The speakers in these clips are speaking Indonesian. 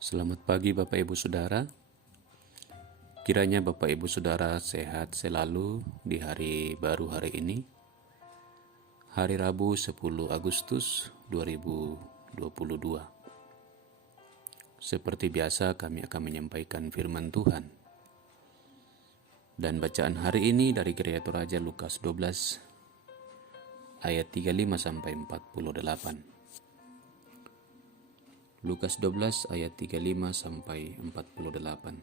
Selamat pagi Bapak Ibu Saudara. Kiranya Bapak Ibu Saudara sehat selalu di hari baru hari ini. Hari Rabu 10 Agustus 2022. Seperti biasa kami akan menyampaikan firman Tuhan. Dan bacaan hari ini dari Gereja Toraja Lukas 12 ayat 35 sampai 48. Lukas 12 ayat 35 sampai 48.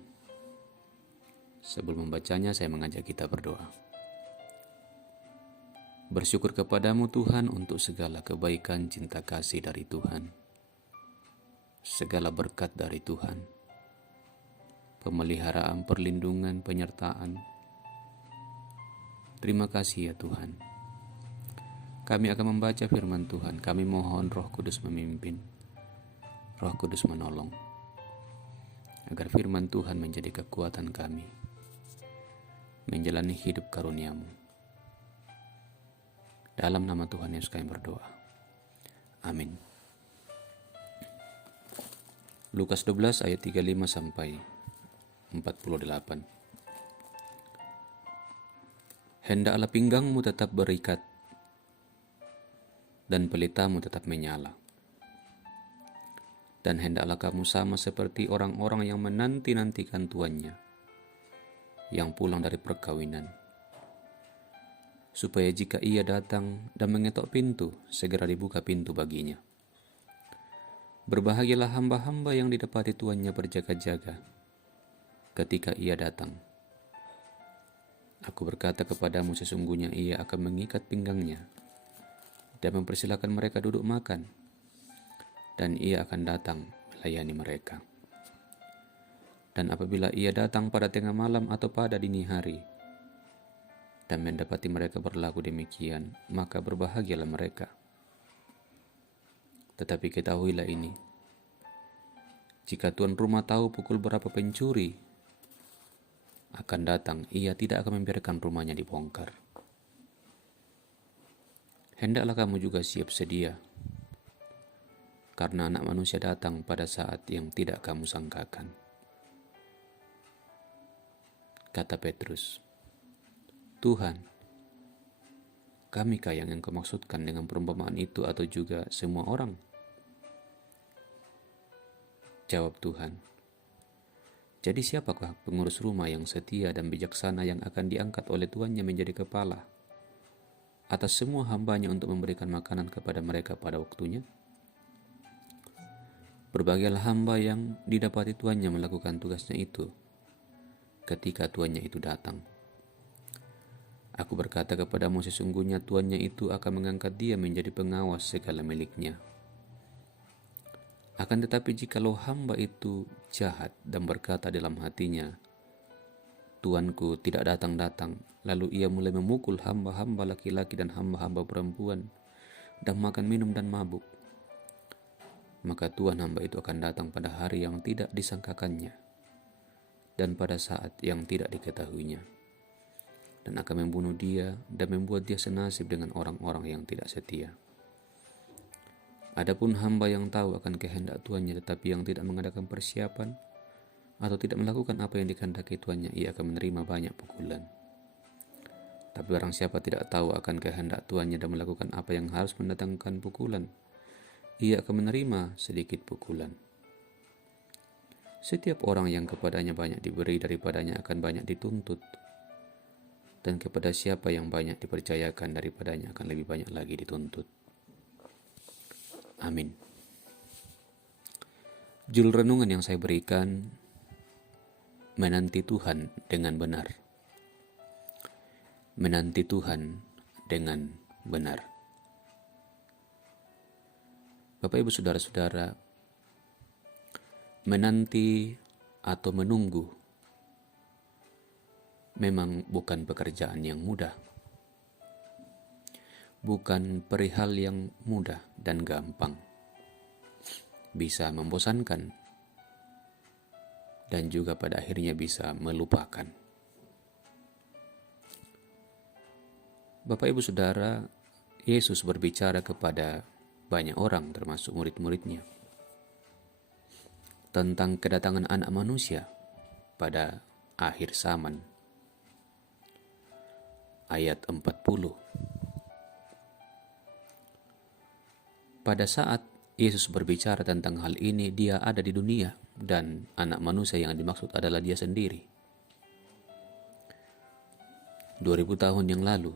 Sebelum membacanya saya mengajak kita berdoa. Bersyukur kepadamu Tuhan untuk segala kebaikan cinta kasih dari Tuhan. Segala berkat dari Tuhan. Pemeliharaan, perlindungan, penyertaan. Terima kasih ya Tuhan. Kami akan membaca firman Tuhan. Kami mohon Roh Kudus memimpin. Roh Kudus menolong, agar firman Tuhan menjadi kekuatan kami, menjalani hidup karunia-Mu. Dalam nama Tuhan Yesus kami berdoa. Amin. Lukas 12 ayat 35 sampai 48. Hendaklah pinggangmu tetap berikat dan pelitamu tetap menyala. Dan hendaklah kamu sama seperti orang-orang yang menanti-nantikan tuannya, yang pulang dari perkawinan, supaya jika ia datang dan mengetok pintu, segera dibuka pintu baginya. Berbahagialah hamba-hamba yang didapati tuannya berjaga-jaga ketika ia datang. Aku berkata kepadamu, sesungguhnya ia akan mengikat pinggangnya dan mempersilakan mereka duduk makan, dan ia akan datang melayani mereka. Dan apabila ia datang pada tengah malam atau pada dini hari, dan mendapati mereka berlaku demikian, maka berbahagialah mereka. Tetapi ketahuilah ini, jika tuan rumah tahu pukul berapa pencuri akan datang, ia tidak akan membiarkan rumahnya dibongkar. Hendaklah kamu juga siap sedia, karena Anak Manusia datang pada saat yang tidak kamu sangkakan. Kata Petrus, Tuhan, kamikah yang Engkau maksudkan dengan perumpamaan itu atau juga semua orang? Jawab Tuhan, jadi siapakah pengurus rumah yang setia dan bijaksana yang akan diangkat oleh tuannya menjadi kepala atas semua hambanya untuk memberikan makanan kepada mereka pada waktunya? Berbahagialah hamba yang didapati tuannya melakukan tugasnya itu ketika tuannya itu datang. Aku berkata kepadamu, sesungguhnya tuannya itu akan mengangkat dia menjadi pengawas segala miliknya. Akan tetapi jikalau hamba itu jahat dan berkata dalam hatinya, Tuanku tidak datang-datang, lalu ia mulai memukul hamba-hamba laki-laki dan hamba-hamba perempuan, dan makan minum dan mabuk, maka Tuhan hamba itu akan datang pada hari yang tidak disangkakannya dan pada saat yang tidak diketahuinya, dan akan membunuh dia dan membuat dia senasib dengan orang-orang yang tidak setia. Adapun hamba yang tahu akan kehendak tuannya tetapi yang tidak mengadakan persiapan atau tidak melakukan apa yang dikehendaki tuannya, ia akan menerima banyak pukulan. Tapi barang siapa tidak tahu akan kehendak tuannya dan melakukan apa yang harus mendatangkan pukulan, ia akan menerima sedikit pukulan. Setiap orang yang kepadanya banyak diberi, daripadanya akan banyak dituntut. Dan kepada siapa yang banyak dipercayakan, daripadanya akan lebih banyak lagi dituntut. Amin. Judul renungan yang saya berikan, menanti Tuhan dengan benar. Menanti Tuhan dengan benar. Bapak Ibu Saudara-saudara, menanti atau menunggu memang bukan pekerjaan yang mudah. Bukan perihal yang mudah dan gampang. Bisa membosankan dan juga pada akhirnya bisa melupakan. Bapak Ibu Saudara, Yesus berbicara kepada banyak orang termasuk murid-muridnya. tentang kedatangan anak manusia pada akhir zaman. Ayat 40. Pada saat Yesus berbicara tentang hal ini, dia ada di dunia dan anak manusia yang dimaksud adalah dia sendiri. 2000 tahun yang lalu,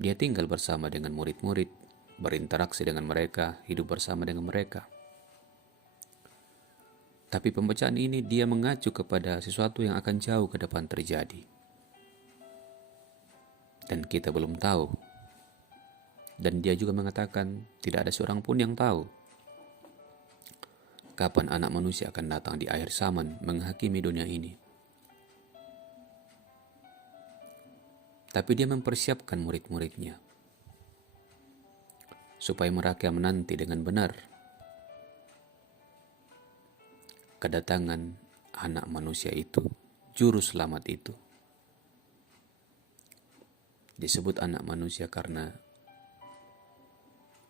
dia tinggal bersama dengan murid-murid, berinteraksi dengan mereka, hidup bersama dengan mereka. Tapi pembacaan ini dia mengacu kepada sesuatu yang akan jauh ke depan terjadi. Dan kita belum tahu. Dan dia juga mengatakan tidak ada seorang pun yang tahu kapan anak manusia akan datang di akhir zaman menghakimi dunia ini. Tapi dia mempersiapkan murid-muridnya supaya mereka menanti dengan benar kedatangan anak manusia itu, juru selamat itu. Disebut anak manusia karena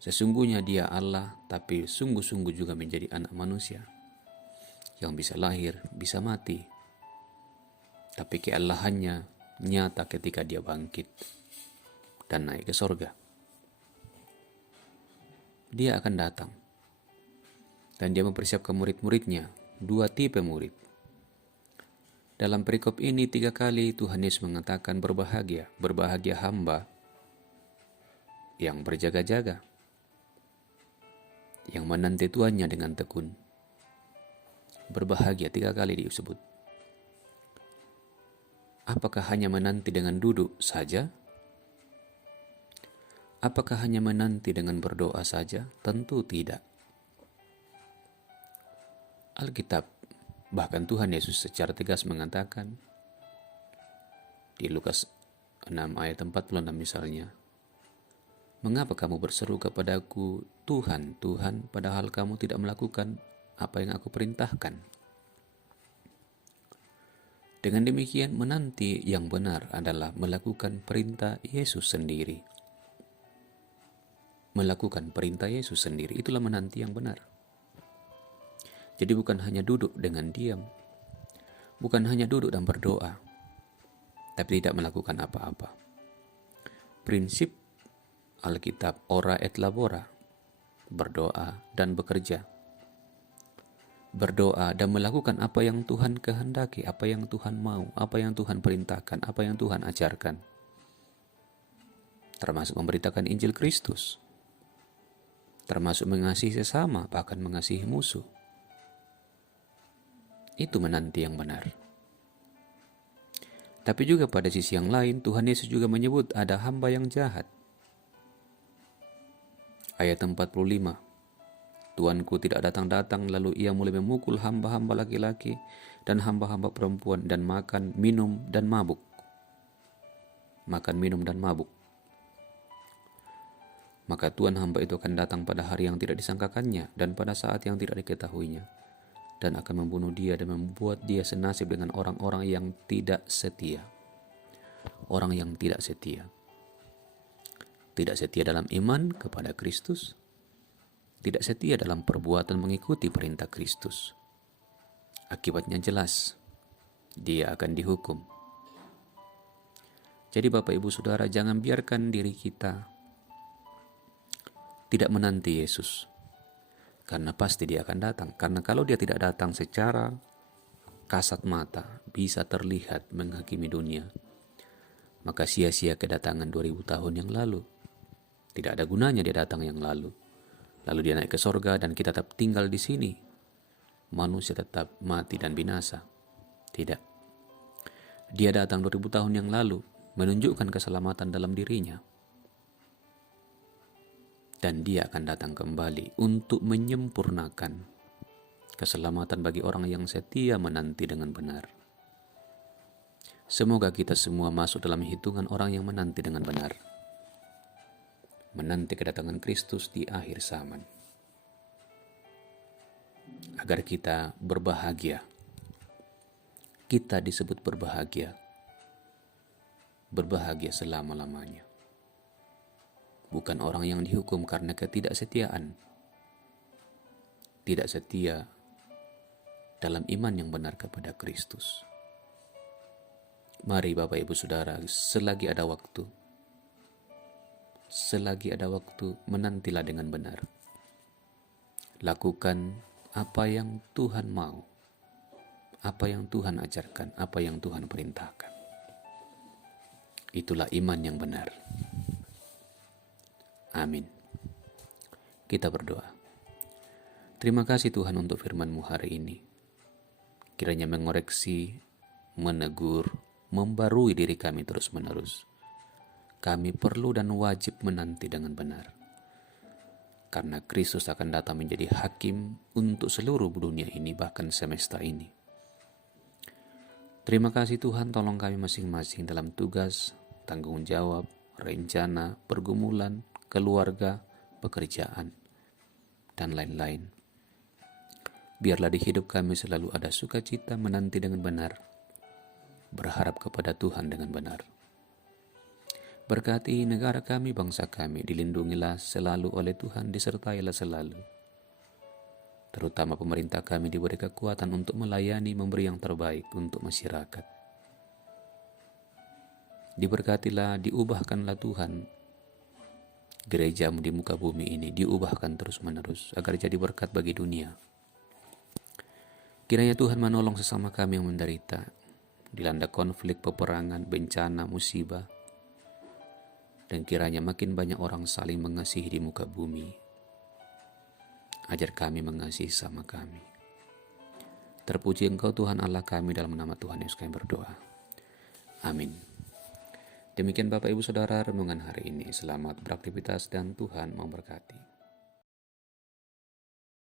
sesungguhnya dia Allah, tapi sungguh-sungguh juga menjadi anak manusia yang bisa lahir, bisa mati. Tapi keallahannya nyata ketika dia bangkit dan naik ke sorga. Dia akan datang. Dan dia mempersiapkan murid-muridnya, 2 tipe murid. Dalam perikop ini 3 kali Tuhan Yesus mengatakan berbahagia. Berbahagia hamba yang berjaga-jaga, yang menanti tuannya dengan tekun. Berbahagia 3 kali disebut. Apakah hanya menanti dengan duduk saja? Apakah hanya menanti dengan berdoa saja? Tentu tidak. Alkitab, bahkan Tuhan Yesus secara tegas mengatakan di Lukas 6 ayat 46 misalnya, mengapa kamu berseru kepadaku, Tuhan, Tuhan, padahal kamu tidak melakukan apa yang aku perintahkan? Dengan demikian, menanti yang benar adalah melakukan perintah Yesus sendiri. Melakukan perintah Yesus sendiri, itulah menanti yang benar. Jadi bukan hanya duduk dengan diam, bukan hanya duduk dan berdoa, tapi tidak melakukan apa-apa. Prinsip Alkitab, ora et labora, berdoa dan bekerja. Berdoa dan melakukan apa yang Tuhan kehendaki, apa yang Tuhan mau, apa yang Tuhan perintahkan, apa yang Tuhan ajarkan. Termasuk memberitakan Injil Kristus. Termasuk mengasihi sesama, bahkan mengasihi musuh. Itu menanti yang benar. Tapi juga pada sisi yang lain, Tuhan Yesus juga menyebut ada hamba yang jahat. Ayat 45. Tuanku tidak datang-datang, lalu ia mulai memukul hamba-hamba laki-laki dan hamba-hamba perempuan dan makan, minum, dan mabuk. Makan, minum, dan mabuk. Maka Tuhan hamba itu akan datang pada hari yang tidak disangkakannya dan pada saat yang tidak diketahuinya, dan akan membunuh dia dan membuat dia senasib dengan orang-orang yang tidak setia. Orang yang tidak setia. Tidak setia dalam iman kepada Kristus. Tidak setia dalam perbuatan mengikuti perintah Kristus. Akibatnya jelas, dia akan dihukum. Jadi Bapak Ibu Saudara, jangan biarkan diri kita tidak menanti Yesus. Karena pasti dia akan datang. Karena kalau dia tidak datang secara kasat mata, bisa terlihat menghakimi dunia, maka sia-sia kedatangan 2000 tahun yang lalu. Tidak ada gunanya dia datang yang lalu. Lalu dia naik ke sorga dan kita tetap tinggal di sini. Manusia tetap mati dan binasa. Tidak. Dia datang 2000 tahun yang lalu, menunjukkan keselamatan dalam dirinya. Dan dia akan datang kembali untuk menyempurnakan keselamatan bagi orang yang setia menanti dengan benar. Semoga kita semua masuk dalam hitungan orang yang menanti dengan benar. Menanti kedatangan Kristus di akhir zaman. Agar kita berbahagia. Kita disebut berbahagia. Berbahagia selama-lamanya. Bukan orang yang dihukum karena ketidaksetiaan. Tidak setia dalam iman yang benar kepada Kristus. Mari Bapak Ibu Saudara, selagi ada waktu, menantilah dengan benar. Lakukan apa yang Tuhan mau, apa yang Tuhan ajarkan, apa yang Tuhan perintahkan. Itulah iman yang benar. Amin. Kita berdoa. Terima kasih Tuhan untuk firman-Mu hari ini. Kiranya mengoreksi, menegur, membarui diri kami terus-menerus. Kami perlu dan wajib menanti dengan benar. Karena Kristus akan datang menjadi hakim untuk seluruh dunia ini, bahkan semesta ini. Terima kasih Tuhan, tolong kami masing-masing dalam tugas, tanggung jawab, rencana, pergumulan, keluarga, pekerjaan, dan lain-lain. Biarlah di hidup kami selalu ada sukacita menanti dengan benar, berharap kepada Tuhan dengan benar. Berkati negara kami, bangsa kami, dilindungilah selalu oleh Tuhan, disertailah selalu. Terutama pemerintah kami diberi kekuatan untuk melayani, memberi yang terbaik untuk masyarakat. Diberkatilah, diubahkanlah Tuhan gereja-Mu di muka bumi ini, diubahkan terus-menerus agar jadi berkat bagi dunia. Kiranya Tuhan menolong sesama kami yang menderita, dilanda konflik, peperangan, bencana, musibah. Dan kiranya makin banyak orang saling mengasihi di muka bumi. Ajar kami mengasihi sama kami. Terpuji Engkau Tuhan Allah kami, dalam nama Tuhan Yesus kami berdoa. Amin. Demikian Bapak Ibu Saudara renungan hari ini. Selamat beraktivitas dan Tuhan memberkati.